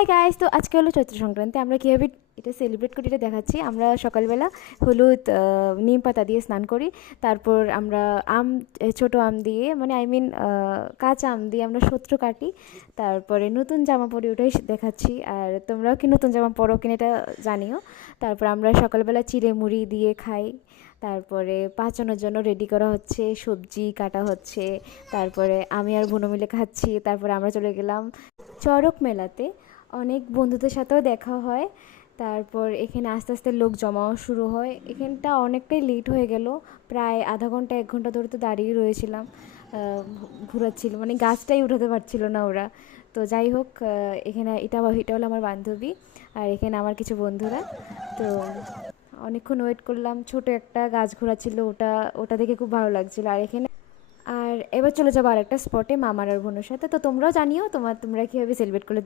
Hi guys, তো আজকে হলো চৈত্র সংক্রান্তি। আমরা কীভাবে এটা সেলিব্রেট করি এটা দেখাচ্ছি। আমরা সকালবেলা হলুদ নিম পাতা দিয়ে স্নান করি। তারপর আমরা আম, ছোট আম দিয়ে, মানে আই মিন কাঁচা আম দিয়ে আমরা শত্রু কাটি। তারপরে নতুন জামা পরি, ওটাই দেখাচ্ছি। আর তোমরাও কি নতুন জামা পরো কিনা এটা জানিও। তারপর আমরা সকালবেলা চিড়ে মুড়ি দিয়ে খাই। তারপরে পাঁচানোর জন্য রেডি করা হচ্ছে, সবজি কাটা হচ্ছে। তারপরে আমি আর বোনও মিলে খাচ্ছি। তারপরে আমরা চলে গেলাম চড়ক মেলাতে। অনেক বন্ধুদের সাথেও দেখা হয়। তারপর এখানে আস্তে আস্তে লোক জমাও শুরু হয়। এখানটা অনেকটাই লেট হয়ে গেল, প্রায় আধা ঘন্টা 1 ঘন্টা ধরে তো দাঁড়িয়ে রয়েছিলাম। ঘোরাচ্ছিল, মানে গাছটাই উঠাতে পারছিল না ওরা। তো যাই হোক, এখানে এটা হলো আমার বান্ধবী, আর এখানে আমার কিছু বন্ধুরা। তো অনেকক্ষণ ওয়েট করলাম, ছোট একটা গাছ ঘোরাচ্ছিল, ওটা ওটা দেখে খুব ভালো লাগছিল। আর এখানে আর এবার চলে যাবো আর একটা স্পটে মামার আর বোনের সাথে। তো তোমরাও জানিও তোমরা কীভাবে সেলিব্রেট করলে।